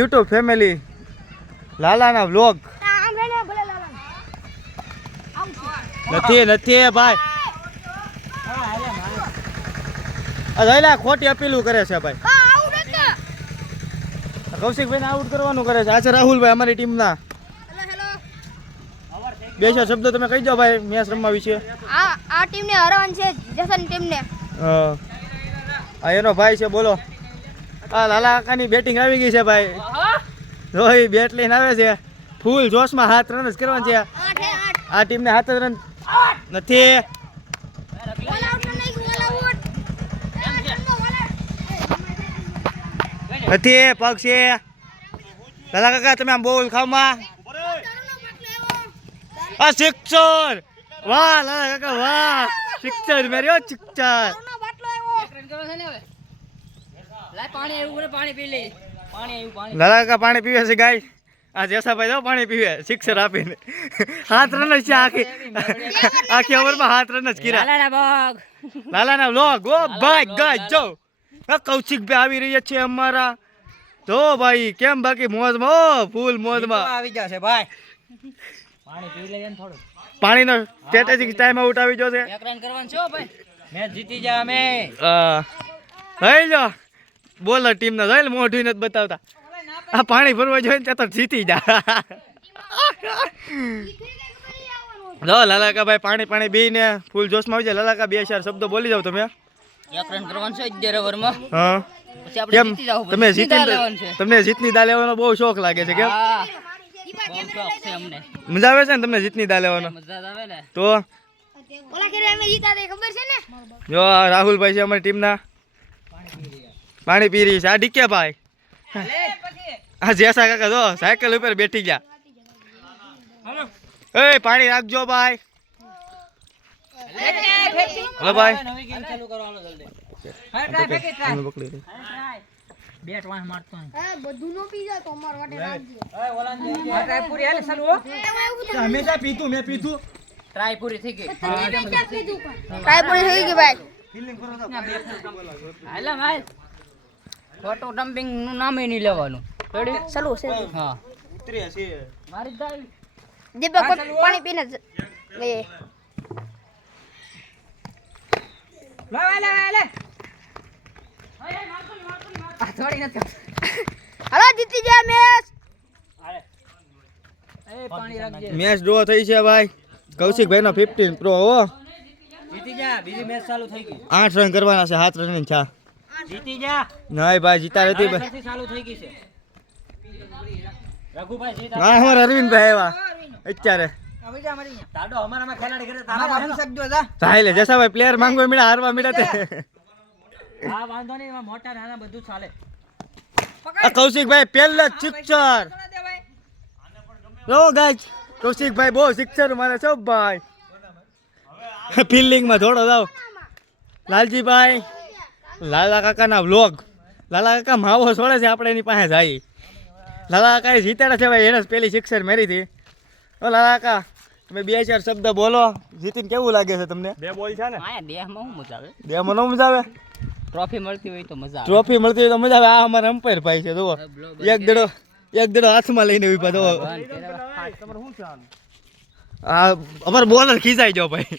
YouTube family લાલાના vlog નથી ભાઈ અલા ખોટી અપીલું કરે છે ભાઈ કૌશિકભાઈ ને આઉટ કરવાનું કરે છે. આ છે રાહુલભાઈ અમારી ટીમના. બે ચાર શબ્દ તમે કહી દો ભાઈ મેચ રમવા વિશે. આ ટીમને હરાવવાની છે જસન ટીમને. આ એનો ભાઈ છે બોલો. આ લાલા કાકાની બેટિંગ આવી ગઈ છે ભાઈ. રોહી બેટ લઈને આવે છે ફૂલ જોશમાં. 7 રન જ કરવાનું છે આ ટીમને. 7 રન નથી. નથી પગ છે લાલા કાકા તમે આમ બોલ ખાવમાં. આ સિક્સર. વાહ લાલા કાકા વાહ સિક્સર મેર્યો સિક્સર. લાલા કાકા પાણી પીવે છે ગાય. આ જેસાભાઈ જો પાણી પીવે સિક્સર આપીને. 7 રન જ છે આખી ઓવરમાં 7 રન જ કર્યા. લાલાના વ્લોગ ઓ ભાઈ ગાય જો કૌશિકભાઈ આવી રહ્યા છે અમારા. તો ભાઈ કેમ બાકી મોજમાં? ઓ ફૂલ મોજમાં આવી જશે ભાઈ. પાણી પી લેજે ને થોડું. પાણીનો સ્ટ્રેટેજિક ટાઈમ આઉટ આવી ગયો છે. 1 રન કરવાનું છે ભાઈ. મેચ જીતી જા અમે. લઈ લો બોલર ટીમનો જોઈ મોઢું નથી બતાવતા. આ પાણી ભરવા જોઈએ ત્યાં તો જીતી જા. જો લાલાકા ભાઈ પાણી પીને ફૂલ જોશમાં આવી જાય. લાલાકા 2-4 શબ્દો બોલી જાવ તમે. 1 રન કરવાનું છે 11 ઓવરમાં. હા કેમ તમને જીતની દા લેવાનો બહુ શોખ લાગે છે કેમ? મજા આવે છે ને તમને જીતની દા લેવાનો? તો જો રાહુલભાઈ છે અમારી ટીમના. પાણી પી રહી છે આ ડીકે ભાઈ. આ જેસા કાકા જો સાયકલ ઉપર બેઠી ગયા. એ પાણી રાખજો ભાઈ. હલો ભાઈ બેટ વાહ મારતો બધું નો પી જાય તો અમાર વાટે રાખજો. ટ્રાય પૂરી હાલે ચાલુ હો. હંમેશા પીતું મેં પીતું. ટ્રાય પૂરી થઈ ગઈ. ટ્રાય પૂરી થઈ ગઈ ભાઈ. હાલે ભાઈ ફોટો ડમ્પિંગ નું નામ નહીં લેવાનું. રેડી ચાલુ છે. હા ઉતરી હશે મારી જાય. દીપક પાણી પીને ગયે. લે આ થોડી નથી. હાલો જીતી જાય મેચ. એ પાણી રાખજે. મેચ ડ્રો થઈ છે ભાઈ. કૌશિકભાઈ નો 15 પ્રો હો. જીતી જા. બીજી મેચ ચાલુ થઈ ગઈ. 8 રન કરવાના છે. 7 રન છે. જીતી જા. નહીં ભાઈ જીતા નથી ભાઈ. પછી ચાલુ થઈ ગઈ છે. રઘુભાઈ જીતા. હા અમારા અરવિંદભાઈ આવ્યા અત્યારે. તાડો અમારામાં ખેલાડી કરે તારા માં શકજો જા. સાહેલે જસાભાઈ પ્લેયર માંગવા મળ્યા હારવા મળ્યા તે. હા વાંધો નહીં એમાં મોટા નાના બધું ચાલે. આ કૌશિકભાઈ પહેલા સિક્સર. લો ગાઈસ કૌશિકભાઈ બહુ સિક્સર મારે છે ભાઈ. ફિલ્ડિંગમાં થોડો જાવ. લાલજીભાઈ લાલા કાકાના વ્લોગ. લાલા કાકા માવો છોડે છે આપણે એની પાસે જાય. લાલા કાકાએ જીતાડે છે ભાઈ. એને જ પેલી સિક્સર મારી હતી. ઓ લાલા કાકા તમે 2-4 શબ્દ બોલો. જીતીને કેવું લાગે છે તમને? 2 બોલ છે ને? હા દેહમાં હું મજા આવે. દેહમાં નો મજા આવે? ટ્રોફી મળતી હોય તો મજા આવે. ટ્રોફી મળતી હોય તો મજા આવે. આ અમારા અમ્પાયર ભાઈ છે જુઓ. એક દડો હાથમાં લઈને ઉભા તો. આ અમારો બોલર ખીજાઈ જાવ ભાઈ.